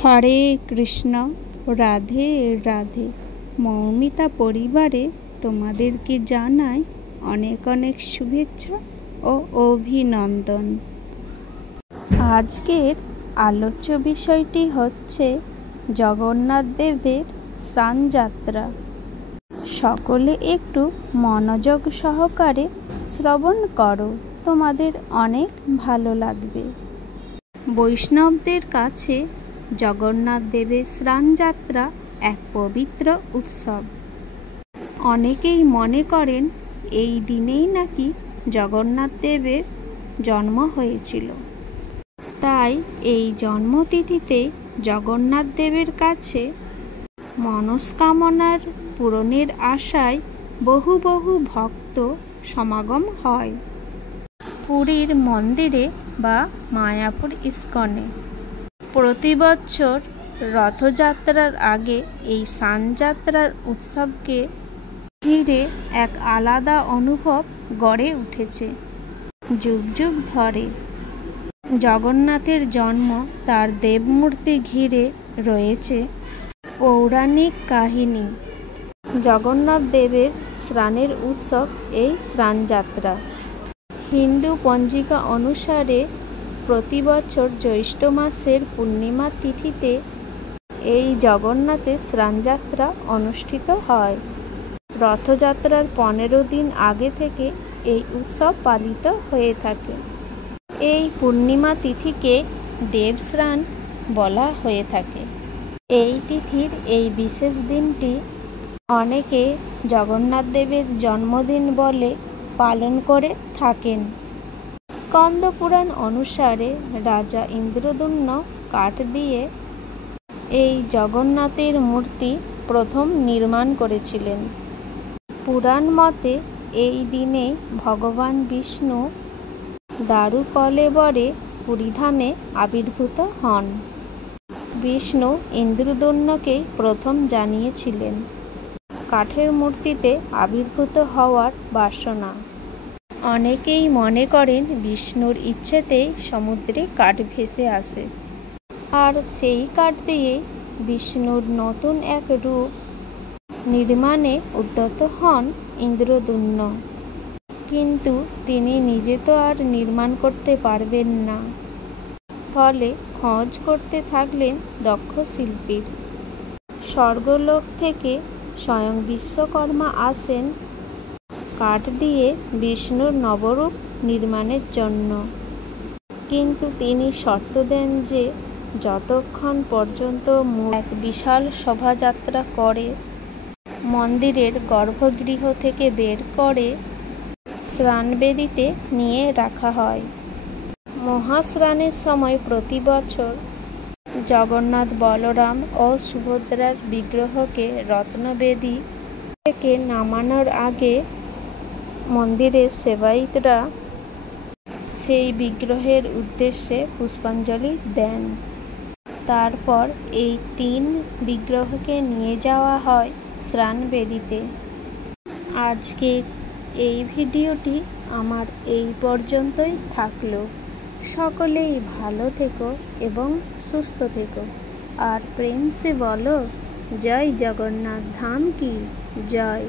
হরে কৃষ্ণ, রাধে রাধে। মৌমিতা পরিবারে তোমাদেরকে জানাই অনেক অনেক শুভেচ্ছা ও অভিনন্দন। আজকের আলোচ্য বিষয়টি হচ্ছে জগন্নাথ দেবের স্নানযাত্রা। সকলে একটু মনোযোগ সহকারে শ্রবণ করো, তোমাদের অনেক ভালো লাগবে। বৈষ্ণবদের কাছে জগন্নাথ দেবের স্নানযাত্রা এক পবিত্র উৎসব। অনেকেই মনে করেন এই দিনেই নাকি জগন্নাথ দেবের জন্ম হয়েছিল। তাই এই জন্মতিথিতে জগন্নাথ দেবের কাছে মনস্কামনার পূরণের আশায় বহু বহু ভক্ত সমাগম হয় পুরীর মন্দিরে বা মায়াপুর ইস্কনে। প্রতি বছর রথযাত্রার আগে এই স্নানযাত্রার উৎসবকে ঘিরে এক আলাদা অনুভব গড়ে উঠেছে। যুগ যুগ ধরে জগন্নাথের জন্ম, তার দেবমূর্তি ঘিরে রয়েছে পৌরাণিক কাহিনী। জগন্নাথ দেবের স্নানের উৎসব এই স্নানযাত্রা। হিন্দু পঞ্জিকা অনুসারে প্রতি বছর জ্যৈষ্ঠ মাসের পূর্ণিমা তিথিতে এই জগন্নাথের স্নানযাত্রা অনুষ্ঠিত হয়। রথযাত্রার 15 দিন আগে থেকে এই উৎসব পালিত হয়ে থাকে। এই পূর্ণিমা তিথিকে দেবস্নান বলা হয়ে থাকে। এই তিথির এই বিশেষ দিনটি অনেকে জগন্নাথ দেবের জন্মদিন বলে পালন করে থাকেন। স্কন্দ পুরাণ অনুসারে রাজা ইন্দ্রদ্যুম্ন কাঠ দিয়ে এই জগন্নাথের মূর্তি প্রথম নির্মাণ করেছিলেন। পুরাণ মতে এই দিনে ভগবান বিষ্ণু দারু কলেবরে পুরীধামে আবির্ভূত হন। বিষ্ণু ইন্দ্রদ্যুম্নকে প্রথম জানিয়েছিলেন কাঠের মূর্তিতে আবির্ভূত হওয়ার বাসনা। অনেকেই মনে করেন বিষ্ণুর ইচ্ছেতেই সমুদ্রে কাঠ ভেসে আসে, আর সেই কাঠ দিয়ে বিষ্ণুর নতুন এক রূপ নির্মাণে উদ্যত হন ইন্দ্রদ্যুম্ন। কিন্তু তিনি নিজে তো আর নির্মাণ করতে পারবেন না, ফলে খোঁজ করতে থাকলেন দক্ষ শিল্পীর। স্বর্গলোক থেকে স্বয়ং বিশ্বকর্মা আসেন কাঠ দিয়ে বিষ্ণুর নবরূপ নির্মাণের জন্য। কিন্তু তিনি শর্ত দেন যে যতক্ষণ পর্যন্ত এক বিশাল শোভাযাত্রা করে মন্দিরের গর্ভগৃহ থেকে বের করে স্নানবেদিতে নিয়ে রাখা হয়। মহাস্নানের সময় প্রতি বছর জগন্নাথ, বলরাম ও সুভদ্রার বিগ্রহকে রত্নবেদী থেকে নামানোর আগে মন্দিরের সেবায়েতরা সেই বিগ্রহের উদ্দেশ্যে পুষ্পাঞ্জলি দেন। তারপর এই 3 বিগ্রহকে নিয়ে যাওয়া হয় স্নানবেদিতে। আজকের এই ভিডিওটি আমার এই পর্যন্তই থাকলো। সকলেই ভালো থেকো এবং সুস্থ থেকো, আর প্রেম সে বলো জয় জগন্নাথ ধাম কি জয়।